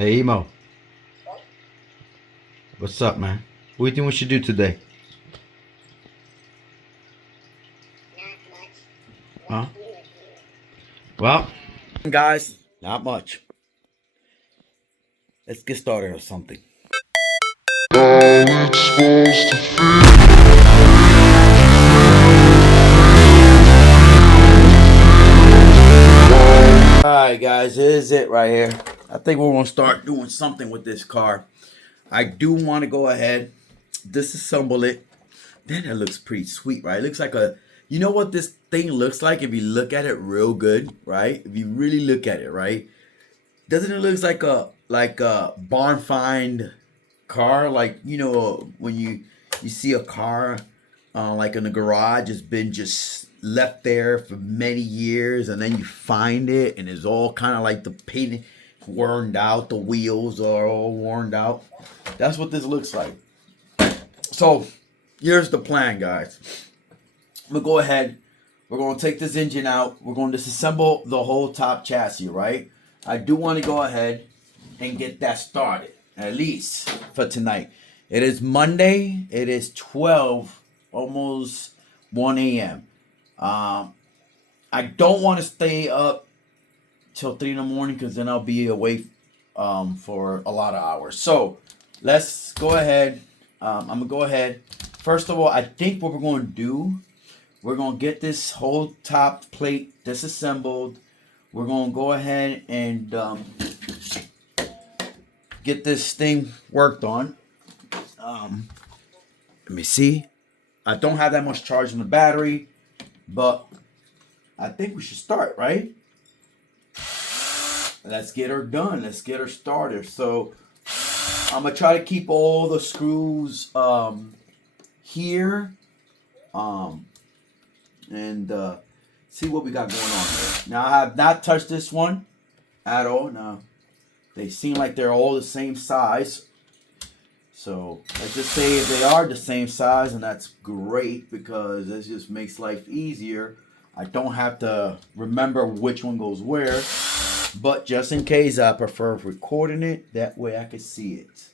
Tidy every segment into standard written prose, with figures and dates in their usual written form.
Hey, Emo. What's up, man? What do you think we should do today? Huh? Well, guys, not much. Let's get started or something. Alright, guys, here's it right here. I think we're going to start doing something with this car. I do want to go ahead, disassemble it. Then it looks pretty sweet, right? It looks like a, you know what this thing looks like if you look at it real good, right? If you really look at it, right? Doesn't it look like a barn find car? Like, you know, when you see a car like in the garage, it's been just left there for many years, and then you find it and it's all kind of like the paint worn out, the wheels are all worn out. That's what this looks like. So here's the plan, guys. I'm gonna go ahead, we're gonna take this engine out, we're going to disassemble the whole top chassis, right? I do want to go ahead and get that started, at least for tonight. It is Monday, it is 12, almost 1 a.m. I don't want to stay up till 3 in the morning because then I'll be awake for a lot of hours. So let's go ahead. I'm gonna go ahead. First of all, I think what we're going to do, we're going to get this whole top plate disassembled. We're going to go ahead and get this thing worked on. Let me see. I don't have that much charge in the battery, but I think we should start, right? Let's get her done. Let's get her started. So I'm going to try to keep all the screws here and see what we got going on here. Now, I have not touched this one at all. Now, they seem like they're all the same size. So let's just say if they are the same size, and that's great because this just makes life easier. I don't have to remember which one goes where. But just in case, I prefer recording it. That way I can see it.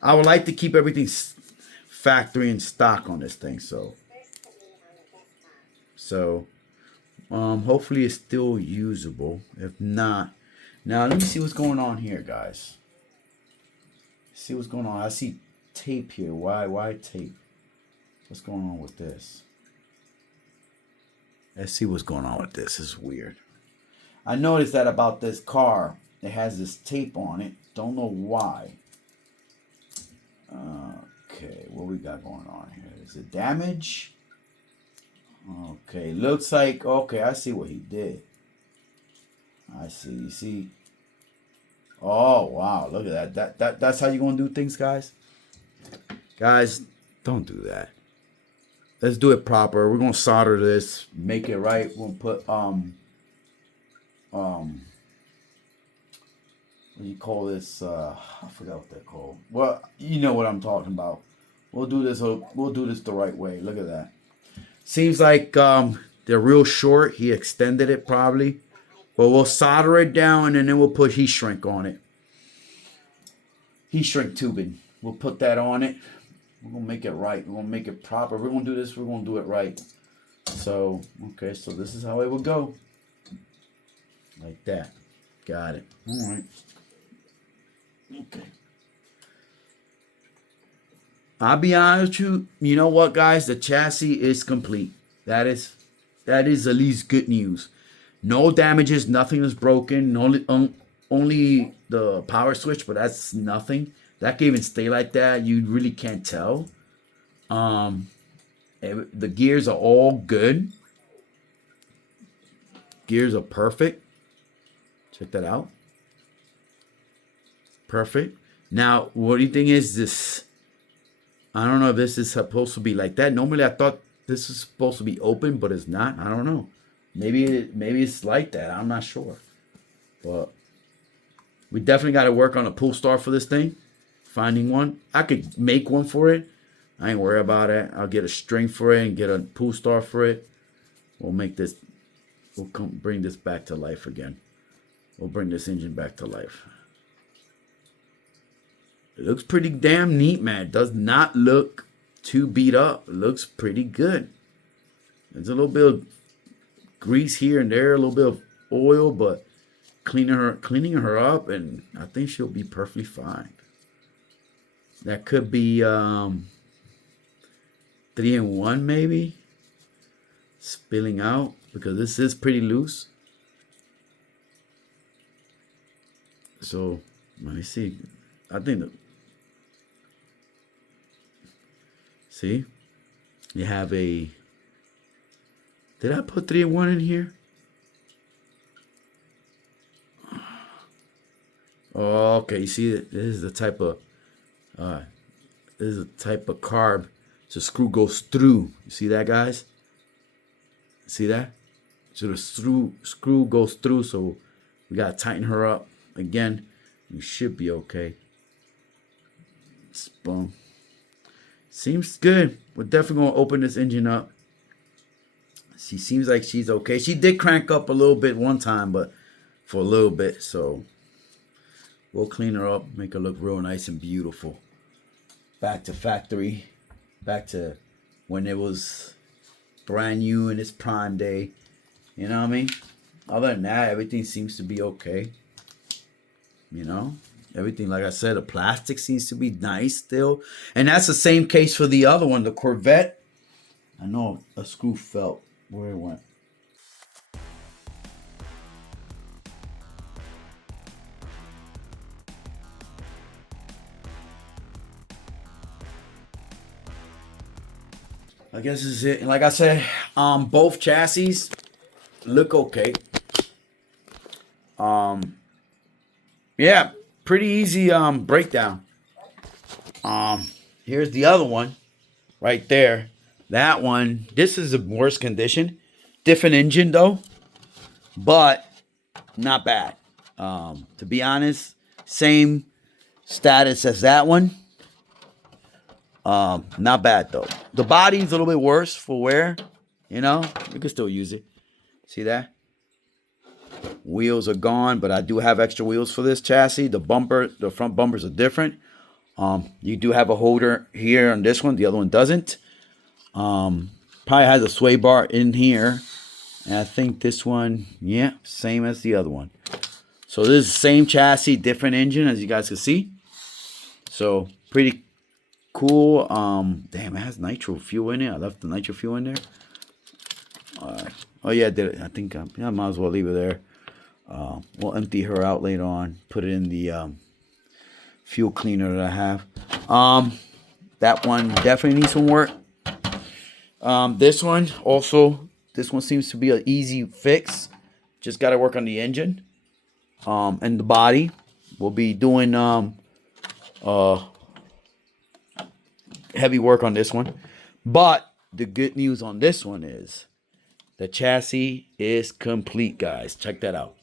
I would like to keep everything factory in stock on this thing, so hopefully it's still usable. If not, now let me see what's going on here, guys. See what's going on. I see tape here. Why tape? What's going on with this? Let's see what's going on with this. It's weird. I noticed that about this car, it has this tape on it. Don't know why. Okay, what we got going on here? Is it damage? Okay, looks like, okay, I see what he did. I see, you see. Oh, wow, look at that. That's how you're going to do things, guys? Guys, don't do that. Let's do it proper. We're going to solder this, make it right. We're going to put, what do you call this? I forgot what they're called. Well, you know what I'm talking about. We'll do this the right way. Look at that. Seems like they're real short. He extended it probably. But we'll solder it down and then we'll put heat shrink on it. Heat shrink tubing. We'll put that on it. We're going to make it right. We're going to make it proper. We're going to do this. We're going to do it right. So, okay. So this is how it would go. Like that. Got it. All right. Okay. I'll be honest with you. You know what, guys? The chassis is complete. That is at least good news. No damages. Nothing is broken. Only the power switch, but that's nothing. That can even stay like that. You really can't tell. The gears are all good. Gears are perfect. Check that out. Perfect. Now, what do you think is this? I don't know if this is supposed to be like that. Normally, I thought this is supposed to be open, but it's not. I don't know. Maybe it's like that. I'm not sure. But we definitely got to work on a pull start for this thing. finding one. I could make one for it. I ain't worried about it. I'll get a string for it and get a pull star for it. We'll make this. We'll bring this back to life again. We'll bring this engine back to life. It looks pretty damn neat, man. It does not look too beat up. It looks pretty good. There's a little bit of grease here and there, a little bit of oil, but cleaning her up, and I think she'll be perfectly fine. That could be 3-in-1 maybe, spilling out, because this is pretty loose. So let me see. I think that, see, you have a, did I put 3-in-1 in here? Oh, okay. You see, this is the type of carb. So screw goes through. You see that, guys? See that? So the screw goes through. So we gotta tighten her up again. We should be okay. Boom. Seems good. We're definitely gonna open this engine up. She seems like she's okay. She did crank up a little bit one time, but for a little bit. So we'll clean her up, make her look real nice and beautiful. Back to factory. Back to when it was brand new in its prime day. You know what I mean? Other than that, everything seems to be okay. You know? Everything, like I said, the plastic seems to be nice still. And that's the same case for the other one, the Corvette. I know a screw fell. Where it went. I guess this is it. And like I said, both chassis look okay. Yeah, pretty easy breakdown. Here's the other one right there. That one, this is the worst condition. Different engine though, but not bad. To be honest, same status as that one. Not bad though. The body's a little bit worse for wear. You know, you can still use it. See that? Wheels are gone, but I do have extra wheels for this chassis. The front bumpers are different. You do have a holder here on this one. The other one doesn't. Probably has a sway bar in here. And I think this one, yeah, same as the other one. So this is the same chassis, different engine, as you guys can see. So pretty cool. Damn, it has nitro fuel in it. I left the nitro fuel in there. Oh yeah, I did it. I think I might as well leave it there. We'll empty her out later on. Put it in the fuel cleaner that I have. That one definitely needs some work. This one also, this one seems to be an easy fix. Just got to work on the engine and the body. We'll be doing heavy work on this one. But the good news on this one is the chassis is complete, guys. Check that out.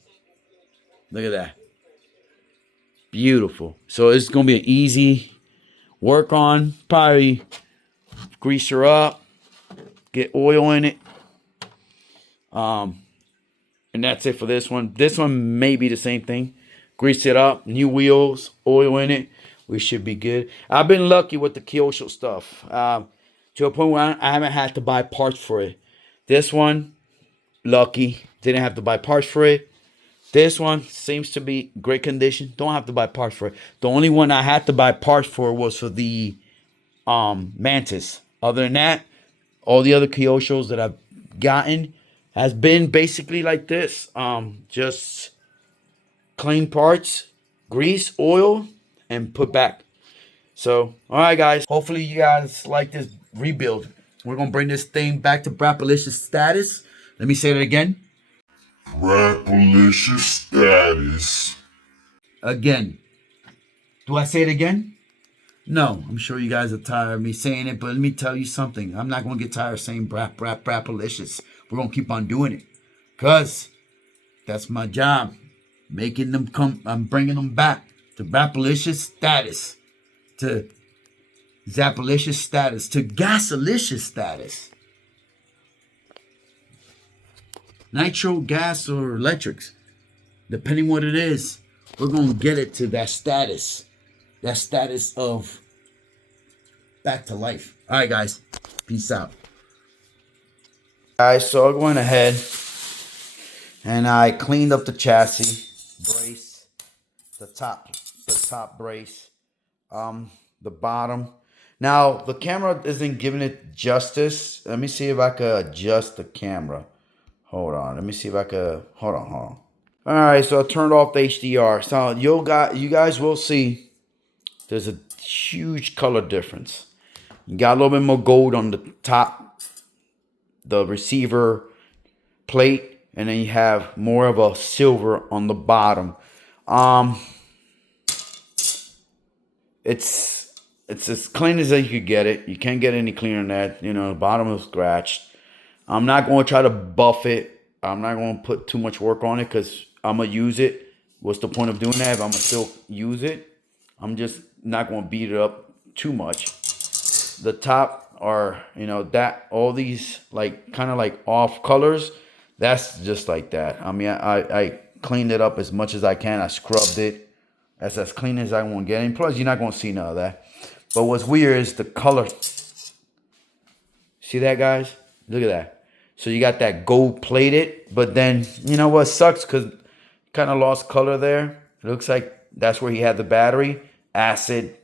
Look at that. Beautiful. So it's going to be an easy work on. Probably grease her up. Get oil in it. And that's it for this one. This one may be the same thing. Grease it up. New wheels. Oil in it. We should be good. I've been lucky with the Kyosho stuff. To a point where I haven't had to buy parts for it. This one, lucky. Didn't have to buy parts for it. This one seems to be great condition. Don't have to buy parts for it. The only one I had to buy parts for was for the Mantis. Other than that, all the other Kyoshos that I've gotten has been basically like this. Just clean parts, grease, oil, and put back. So, all right, guys. Hopefully you guys like this rebuild. We're going to bring this thing back to Brapalicious status. Let me say that again. Brapalicious status. Again. Do I say it again? No. I'm sure you guys are tired of me saying it, but let me tell you something. I'm not going to get tired of saying Brapalicious. We're going to keep on doing it. Because that's my job. Making them come. I'm bringing them back to Brapalicious status. to Zapalicious status to gasalicious status. Nitro, gas, or electrics. Depending what it is, we're going to get it to that status. That status of back to life. All right, guys. Peace out. Guys, so I went ahead and I cleaned up the chassis, brace, the top brace, the bottom. Now, the camera isn't giving it justice. Let me see if I could adjust the camera. Hold on. Let me see if I could. Hold on. All right, so I turned off the HDR. So you guys will see there's a huge color difference. You got a little bit more gold on the top, the receiver plate, and then you have more of a silver on the bottom. It's as clean as you could get it. You can't get any cleaner than that. You know, the bottom is scratched. I'm not going to try to buff it. I'm not going to put too much work on it because I'm going to use it. What's the point of doing that if I'm going to still use it? I'm just not going to beat it up too much. The top are, you know, that all these like kind of like off colors, that's just like that. I mean, I cleaned it up as much as I can. I scrubbed it as clean as I want to get. And plus, you're not going to see none of that. But what's weird is the color. See that, guys? Look at that. So you got that gold plated, but then, you know what sucks? Because kind of lost color there. It looks like that's where he had the battery. Acid,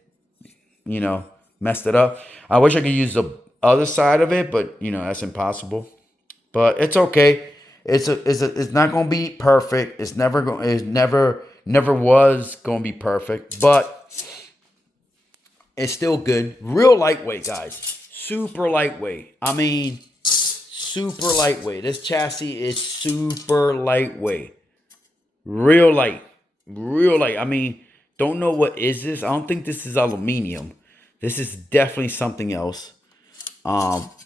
you know, messed it up. I wish I could use the other side of it, but, you know, that's impossible. But it's okay. It's not going to be perfect. It's never was going to be perfect, but it's still good. Real lightweight, guys. Super lightweight. I mean, super lightweight. This chassis is super lightweight. Real light. Real light. I mean, don't know what is this. I don't think this is aluminum. This is definitely something else.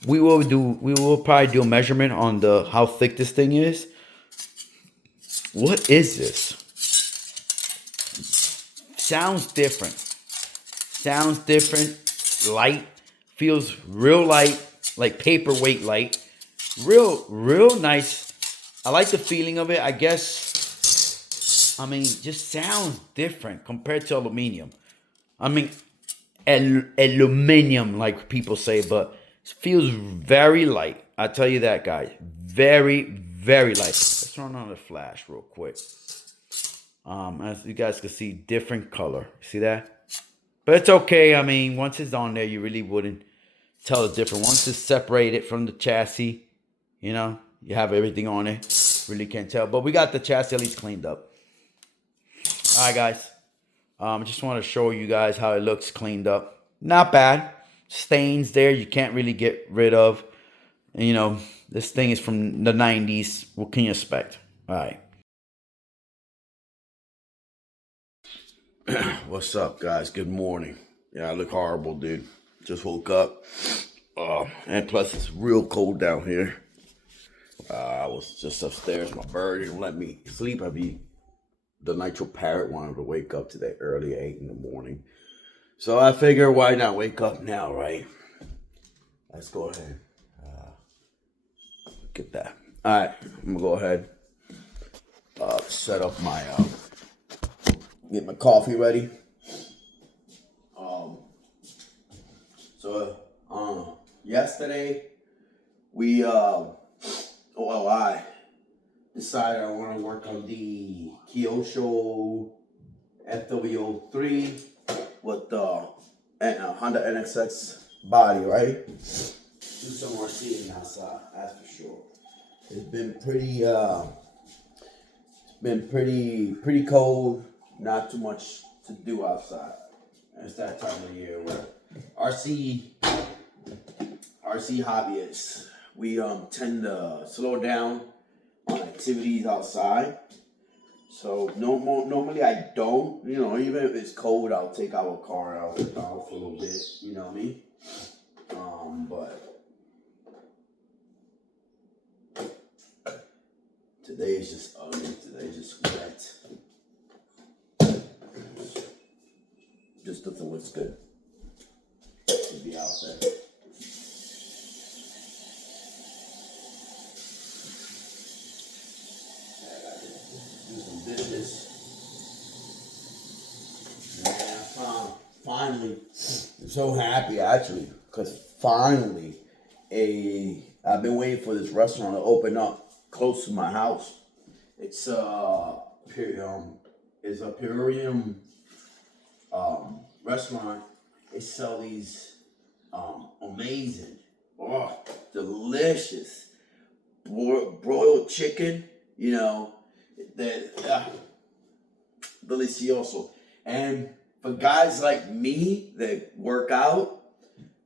We will probably do a measurement on how thick this thing is. What is this? Sounds different. Sounds different. Light. Feels real light, like paperweight light. Real nice. I like the feeling of it. I guess, I mean, just sounds different compared to aluminum. I mean, aluminum, like people say, but it feels very light. I tell you that, guys. Very, very light. Let's turn on the flash real quick. As you guys can see, different color. See that? But it's okay. I mean, once it's on there, you really wouldn't tell the difference. Once it's separated from the chassis, you know, you have everything on it. Really can't tell. But we got the chassis at least cleaned up. All right, guys. I just want to show you guys how it looks cleaned up. Not bad. Stains there you can't really get rid of. And, you know, this thing is from the 90s. What can you expect? All right. What's up, guys? Good morning. Yeah, I look horrible, dude. Just woke up. And plus, it's real cold down here. I was just upstairs. My bird didn't let me sleep. The Nitro Parrot wanted to wake up today early, 8 in the morning. So I figure, why not wake up now, right? Let's go ahead. Get that. All right, I'm gonna go ahead. Set up my get my coffee ready. Yesterday we I decided I want to work on the kyosho Fw03 with the Honda NSX body, right? Do some more seating outside, that's for sure. It's been pretty cold. Not too much to do outside. And it's that time of year where RC hobbyists, we tend to slow down on activities outside. So normally I don't, you know, even if it's cold, I'll take our car out for a little bit, you know what I mean? But today is just ugly. Today is just wet. Just doesn't look good. there. Do some dishes. Man, finally, I'm so happy actually, because finally, I've been waiting for this restaurant to open up close to my house. It's a Purium restaurant. They sell these amazing, delicious broiled chicken. You know, that delicioso. And for guys like me that work out,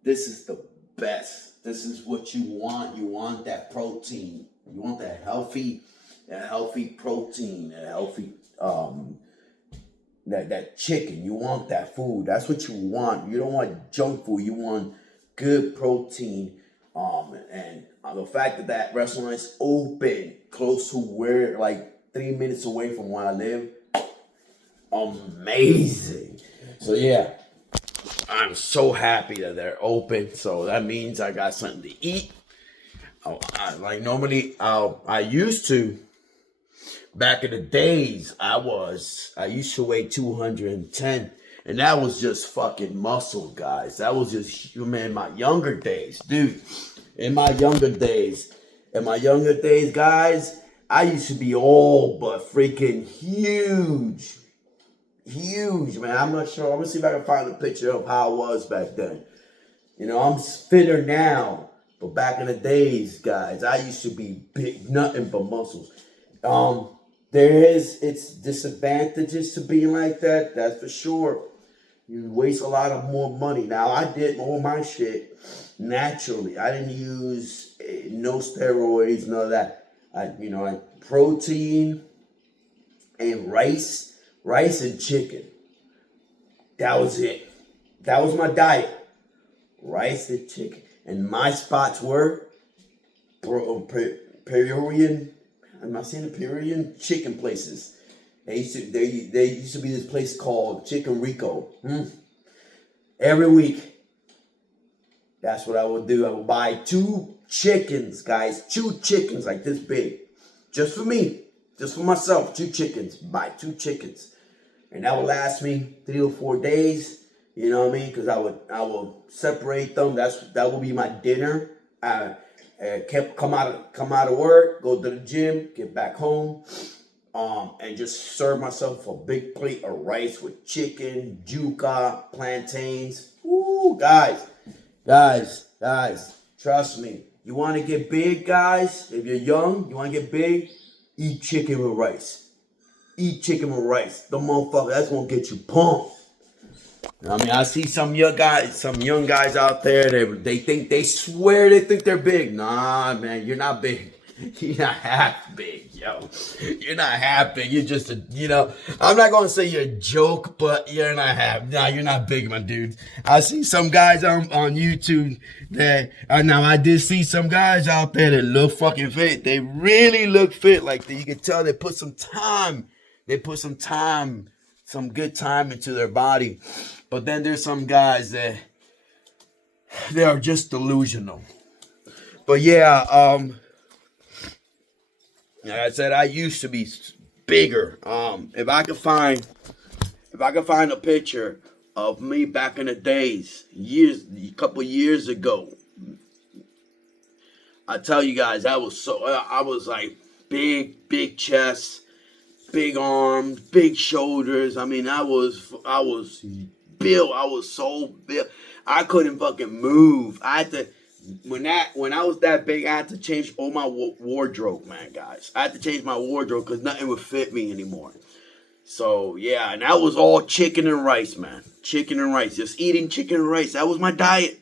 this is the best. This is what you want. You want that protein. You want that healthy protein, that healthy that chicken. You want that food. That's what you want. You don't want junk food. You want good protein. And the fact that that restaurant is open close to where, like 3 minutes away from where I live, amazing. So yeah, I'm so happy that they're open. So that means I got something to eat. I used to, back in the days, I used to weigh 210, and that was just fucking muscle, guys. That was just, man, my younger days, dude. In my younger days, guys, I used to be all but freaking huge, man. I'm not sure. I'm gonna see if I can find a picture of how I was back then. You know, I'm fitter now, but back in the days, guys, I used to be big, nothing but muscles. It's disadvantages to being like that. That's for sure. You waste a lot of more money. Now, I did all my shit naturally. I didn't use no steroids, none of that. I protein and rice and chicken. That was it. That was my diet. Rice and chicken. And my spots were Peruvian. I'm not saying the Peruvian chicken places. There used to be this place called Chicken Rico. Every week. That's what I would do. I would buy 2 chickens, guys. 2 chickens like this big. Just for me. Just for myself. 2 chickens. Buy 2 chickens. And that would last me 3 or 4 days. You know what I mean? Because I would separate them. That would be my dinner. Come out of work, go to the gym, get back home, and just serve myself a big plate of rice with chicken, yuca, plantains. Ooh, guys, trust me. You want to get big, guys? If you're young, you want to get big, eat chicken with rice. Eat chicken with rice. The motherfucker, that's gonna get you pumped. I mean, I see some young guys out there. They swear they think they're big. Nah, man, you're not big. You're not half big, yo. You're not half big. You're just I'm not gonna say you're a joke, but you're not half. Nah, you're not big, my dude. I see some guys on YouTube that now I did see some guys out there that look fucking fit. They really look fit. Like you can tell they put some time. Some good time into their body. But then there's some guys that they are just delusional. But yeah, like I said, I used to be bigger. If I could find a picture of me back in the days, a couple years ago, I tell you guys, I was like big chest, big arms, big shoulders. I mean, I was built. I was so built. I couldn't fucking move. I had to, when I was that big, I had to change all my wardrobe, man, guys. I had to change my wardrobe because nothing would fit me anymore. So yeah, and that was all chicken and rice, man. Chicken and rice. Just eating chicken and rice. That was my diet.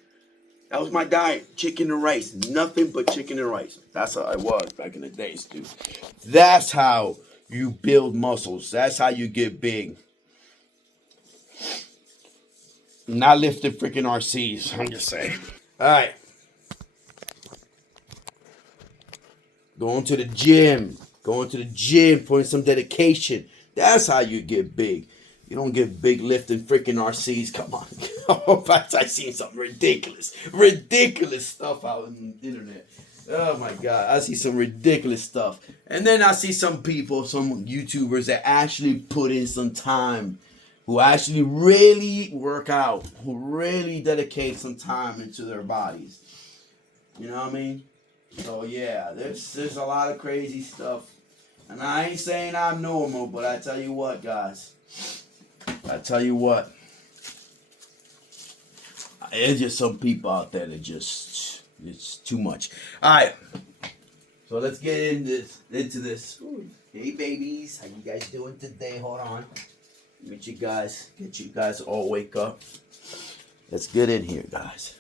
Chicken and rice. Nothing but chicken and rice. That's how I was back in the days, dude. That's how you build muscles. That's how you get big. Not lifting freaking RCs. I'm just saying. All right. Going to the gym. Putting some dedication. That's how you get big. You don't get big lifting freaking RCs. Come on. Oh, I seen some ridiculous stuff out on the internet. Oh my God, I see some ridiculous stuff. And then I see some people, some YouTubers that actually put in some time, who actually really work out, who really dedicate some time into their bodies. You know what I mean? So yeah, there's a lot of crazy stuff. And I ain't saying I'm normal, but I tell you what, guys. I tell you what. There's just some people out there that just, it's too much. Alright. So let's get into this. Ooh, hey babies, how you guys doing today? Hold on. Get you guys all wake up. Let's get in here, guys.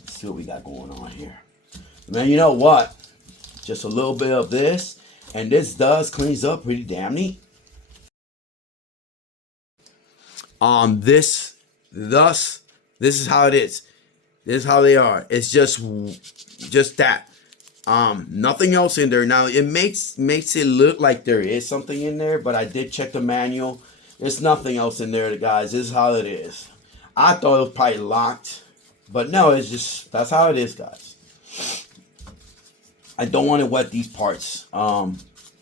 Let's see what we got going on here. Man, you know what? Just a little bit of this, and this cleans up pretty damn neat. This is how it is. This is how they are. It's just that. Nothing else in there. Now it makes it look like there is something in there, but I did check the manual. There's nothing else in there, guys. This is how it is. I thought it was probably locked, but no, it's just, that's how it is, guys. I don't want to wet these parts.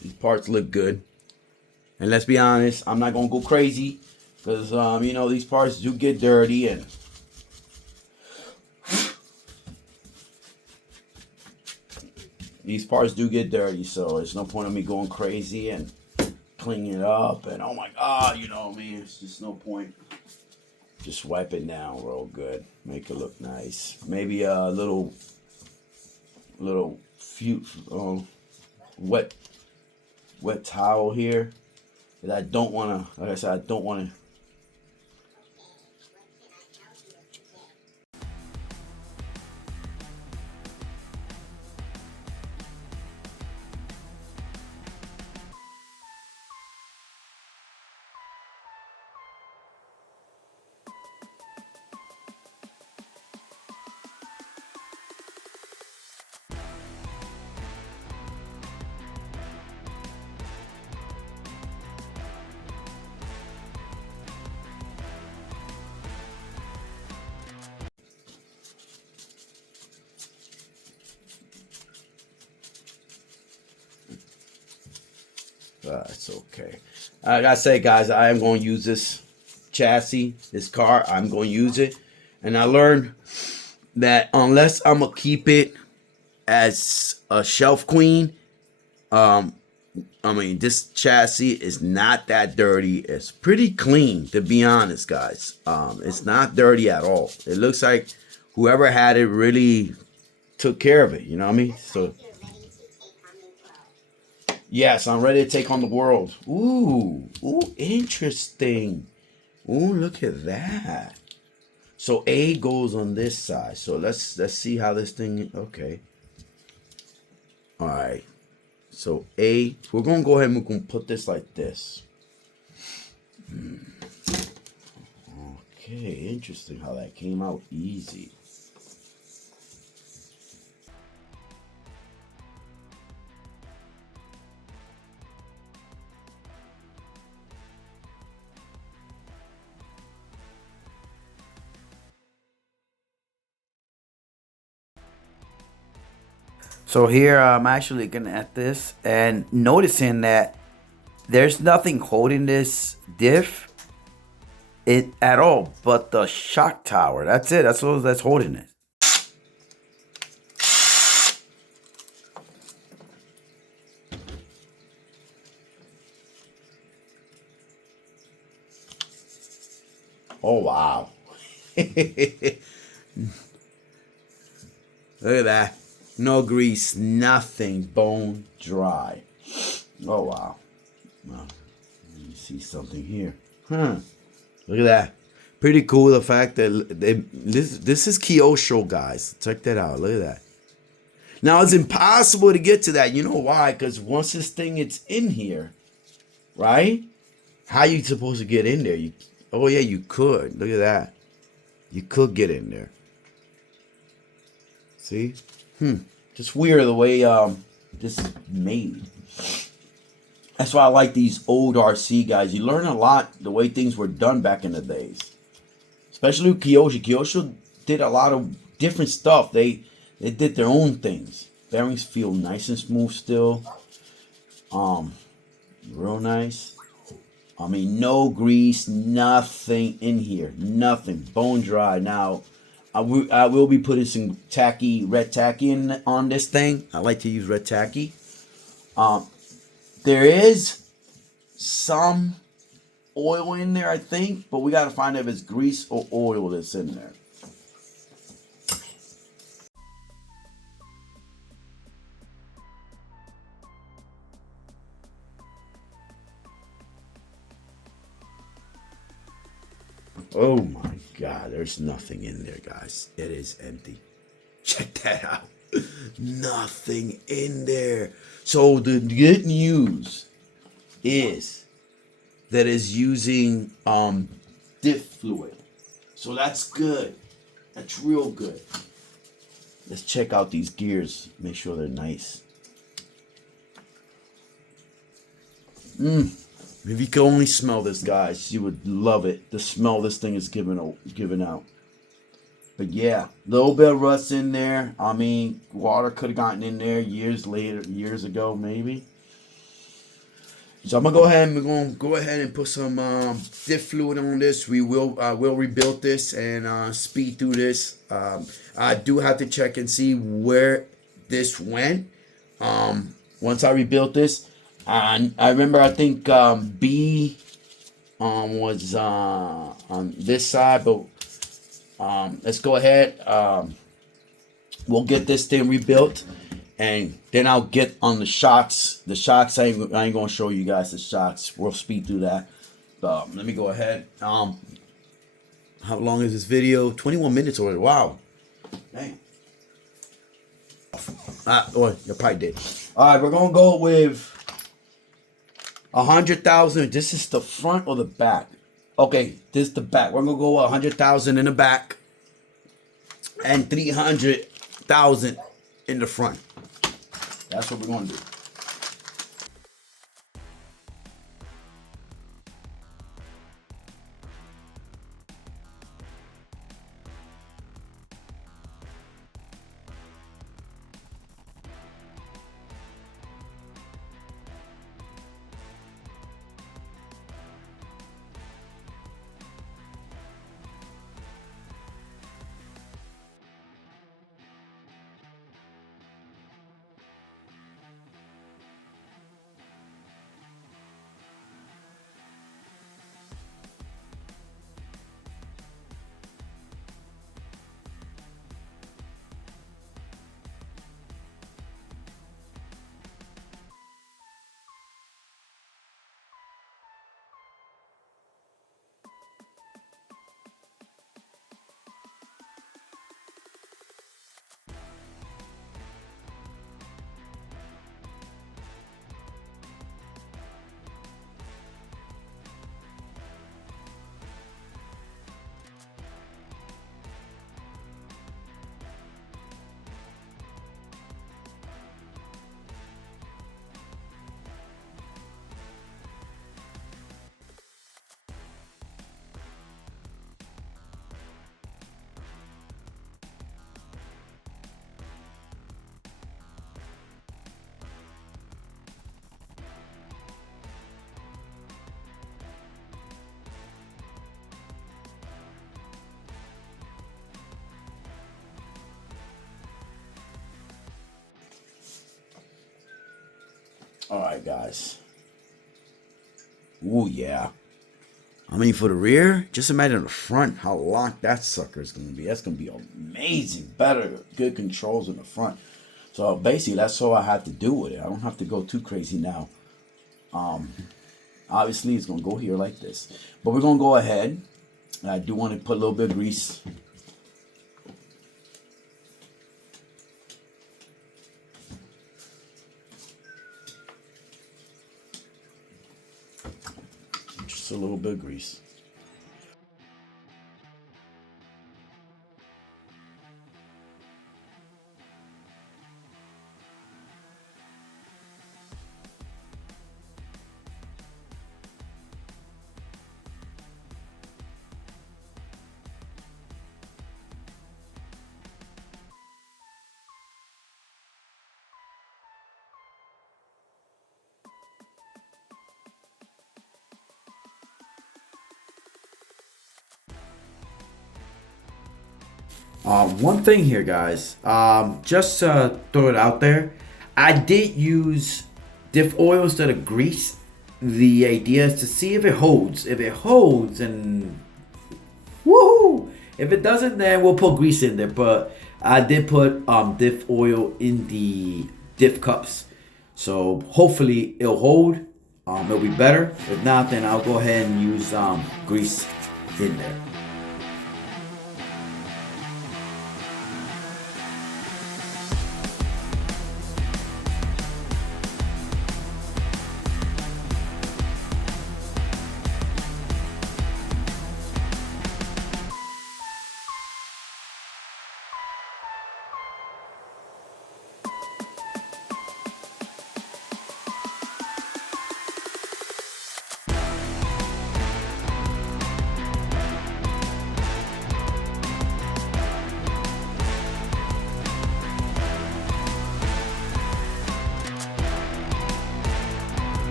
These parts look good, and let's be honest, I'm not gonna go crazy because you know, these parts do get dirty, and these parts do get dirty, so there's no point in me going crazy and cleaning it up, and oh my God, you know what I mean? It's just no point. Just wipe it down real good, make it look nice. Maybe a little few wet towel here that I don't want to, like I said, I don't want to. It's okay. Like I say, guys, I am going to use this chassis, this car. I'm going to use it. And I learned that unless I'm going to keep it as a shelf queen, I mean, this chassis is not that dirty. It's pretty clean, to be honest, guys. It's not dirty at all. It looks like whoever had it really took care of it. You know what I mean? So yes, I'm ready to take on the world. Ooh, interesting. Ooh, look at that. So A goes on this side. So let's see how this thing. Okay. All right. So A, we're gonna go ahead and we're gonna put this like this. Okay, interesting how that came out easy. So here I'm actually looking at this and noticing that there's nothing holding this diff at all but the shock tower. That's it. That's all that's holding it. Oh wow. Look at that. No grease, nothing, bone dry. Oh wow. Well, you see something here. Huh. Look at that. Pretty cool, the fact that this is kyosho, guys. Check that out. Look at that. Now it's impossible to get to that. You know why? Because once this thing is in here, right? How you supposed to get in there? Oh yeah, you could. Look at that. You could get in there. See? Just weird the way this is made. That's why I like these old RC guys. You learn a lot the way things were done back in the days. Especially with kyosho. Kyosho did a lot of different stuff. They did their own things. Bearings feel nice and smooth still. Real nice. I mean, no grease, nothing in here, nothing, bone dry. Now, I will be putting some red tacky in on this thing. I like to use red tacky. There is some oil in there, I think, but we got to find out if it's grease or oil that's in there. Oh my God, there's nothing in there, guys. It is empty. Check that out. Nothing in there. So the good news is that it's using diff fluid. So that's good. That's real good. Let's check out these gears. Make sure they're nice. If you could only smell this, guys, you would love it. The smell this thing is giving out. But yeah, a little bit of rust in there. I mean, water could have gotten in there years ago, maybe. So I'm gonna go ahead and put some diff fluid on this. We'll rebuild this and speed through this. I do have to check and see where this went. Once I rebuilt this, and I remember I think B was on this side, but let's go ahead. We'll get this thing rebuilt. And then I'll get on the shocks. The shocks, I ain't going to show you guys the shocks. We'll speed through that. Let me go ahead. How long is this video? 21 minutes already. Wow. Dang. Oh, you probably did. All right, we're going to go with 100,000. This is the front or the back? Okay, this is the back. We're going to go 100,000 in the back and 300,000 in the front. That's what we're going to do. All right, guys. Ooh, yeah. I mean, for the rear, just imagine the front, how locked that sucker is going to be. That's going to be amazing. Better, good controls in the front. So basically, that's all I have to do with it. I don't have to go too crazy now. Obviously, it's going to go here like this. But we're going to go ahead. I do want to put a little bit of grease. Just a little bit of grease. One thing here, guys, just throw it out there. I did use diff oil instead of grease. The idea is to see if it holds. If it holds, and woohoo! If it doesn't, then we'll put grease in there. But I did put diff oil in the diff cups, so hopefully it'll hold. It'll be better. If not, then I'll go ahead and use grease in there.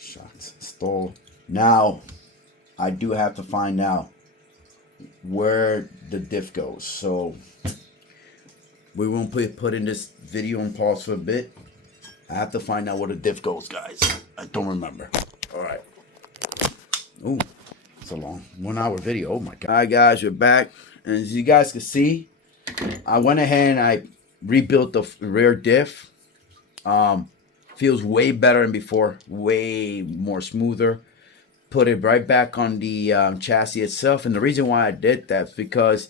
Shocks installed. Now, I do have to find out where the diff goes. So, we won't put in this video on pause for a bit. I have to find out where the diff goes, guys. I don't remember. All right. Ooh, it's a long 1 hour video. Oh my God. All right, guys, we're back. And as you guys can see, I went ahead and I rebuilt the rear diff. Feels way better than before, way more smoother. Put it right back on the chassis itself. And the reason why I did that is because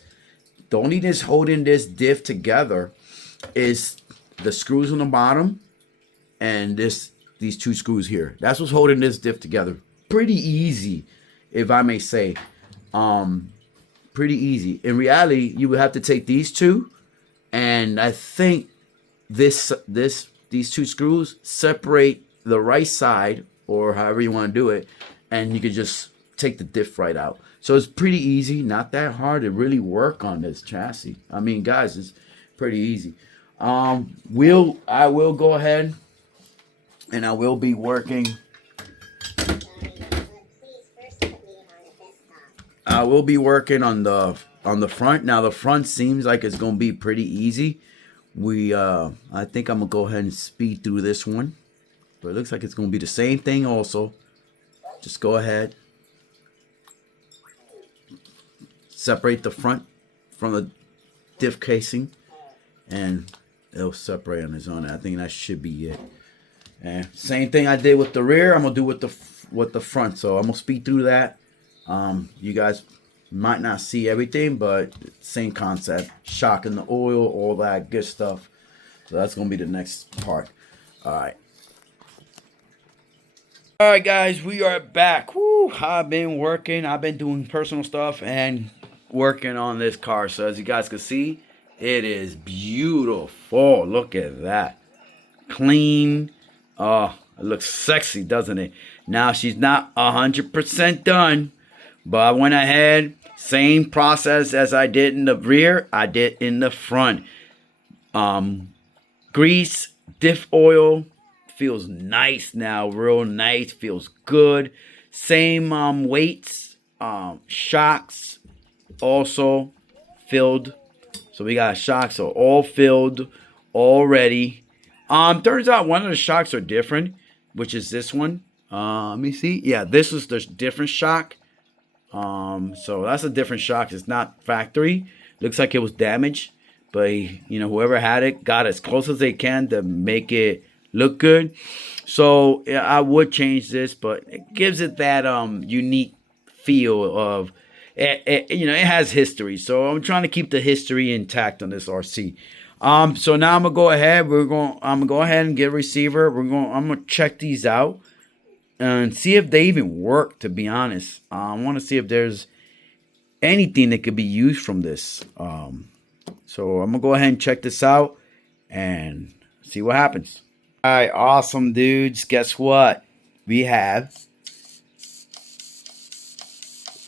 the only thing holding this diff together is the screws on the bottom and these two screws here. That's what's holding this diff together. Pretty easy, if I may say. Pretty easy. In reality, you would have to take these two, and I think these two screws separate the right side, or however you want to do it, and you can just take the diff right out. So it's pretty easy, not that hard to really work on this chassis. I mean, guys, it's pretty easy. I will go ahead and I will be working. I will be working on the front. Now the front seems like it's gonna be pretty easy. I think I'm gonna go ahead and speed through this one, but it looks like it's gonna be the same thing also. Just go ahead, separate the front from the diff casing, and it'll separate on its own. I think that should be it. And same thing I did with the rear, I'm gonna do with the front. So I'm gonna speed through that. You guys might not see everything, but same concept. Shocking the oil, all that good stuff. So that's gonna be the next part. All right. All right, guys, we are back. Woo, I've been working. I've been doing personal stuff and working on this car. So as you guys can see, it is beautiful. Look at that. Clean. Oh, it looks sexy, doesn't it? Now, she's not 100% done, but I went ahead. Same process as I did in the rear, I did in the front. Grease, diff oil. Feels nice now, real nice, feels good. Same weights, shocks also filled. So we got shocks are all filled already. Turns out one of the shocks are different, which is this one. Let me see. Yeah, this is the different shock. So that's a different shock. It's not factory. Looks like it was damaged, but whoever had it got as close as they can to make it look good. So yeah, I would change this, but it gives it that unique feel of it, you know, it has history. So I'm trying to keep the history intact on this RC. So now I'm gonna go ahead. I'm gonna go ahead and get a receiver. I'm gonna check these out and see if they even work. To be honest, I want to see if there's anything that could be used from this. So I'm gonna go ahead and check this out and see what happens. All right, awesome dudes. Guess what? We have,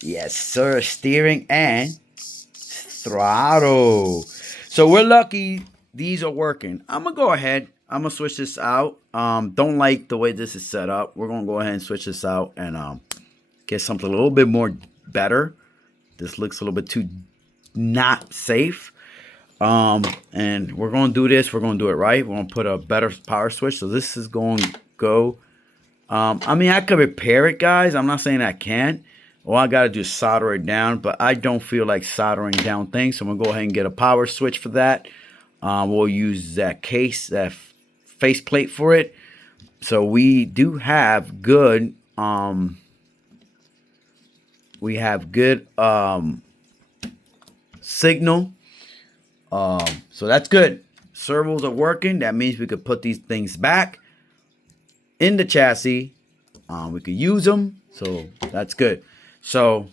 yes sir, steering and throttle. So we're lucky these are working. I'm gonna go ahead. I'm gonna switch this out. Don't like the way this is set up. We're gonna go ahead and switch this out and get something a little bit more better. This looks a little bit too not safe. And we're gonna do this. We're gonna do it right. We're gonna put a better power switch. So this is going to go. I mean, I could repair it, guys. I'm not saying I can't. All I gotta do is solder it down, but I don't feel like soldering down things. So I'm gonna go ahead and get a power switch for that. We'll use that case, that faceplate for it. So we do have good. We have good signal. So that's good. Servos are working. That means we could put these things back in the chassis. We could use them. So that's good. So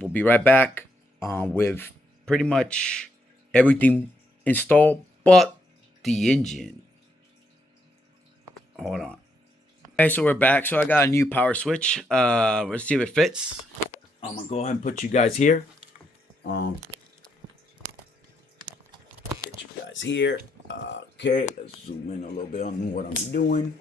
we'll be right back with pretty much everything installed but the engine. Hold on. Okay, so we're back. So I got a new power switch. Let's see if it fits. I'm gonna go ahead and put you guys here. Get you guys here. Okay, let's zoom in a little bit on what I'm doing.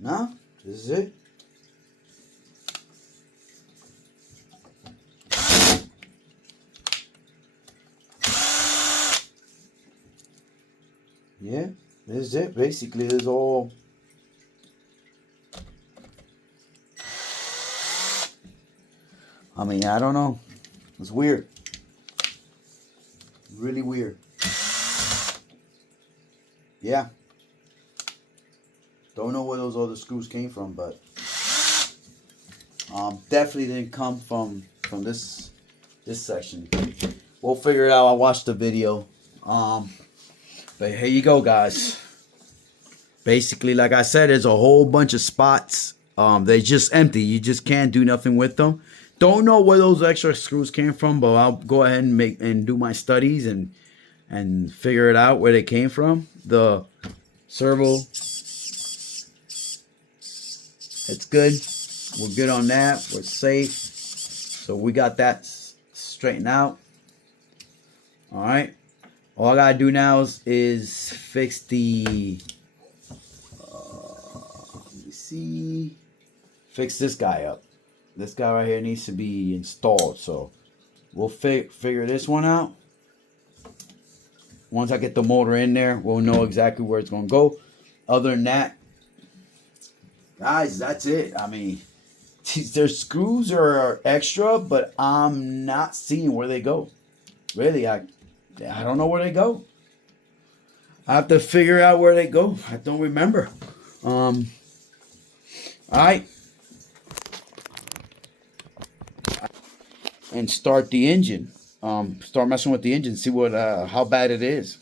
No, this is it. Yeah, this is it. Basically, it's all. I mean, I don't know. It's weird. Really weird. Yeah. Don't know where those other screws came from, but definitely didn't come from this section. We'll figure it out. I'll watch the video. But here you go, guys. Basically, like I said, there's a whole bunch of spots. They're just empty. You just can't do nothing with them. Don't know where those extra screws came from, but I'll go ahead and make and do my studies and figure it out where they came from. The servo, it's good. We're good on that. We're safe. So we got that straightened out. All right. All I gotta do now is fix the. Let me see. Fix this guy up. This guy right here needs to be installed. So we'll figure this one out. Once I get the motor in there, we'll know exactly where it's gonna go. Other than that, guys, that's it. I mean, their screws are extra, but I'm not seeing where they go. Really, I don't know where they go. I have to figure out where they go. I don't remember. All right. And start the engine. Start messing with the engine. See what how bad it is.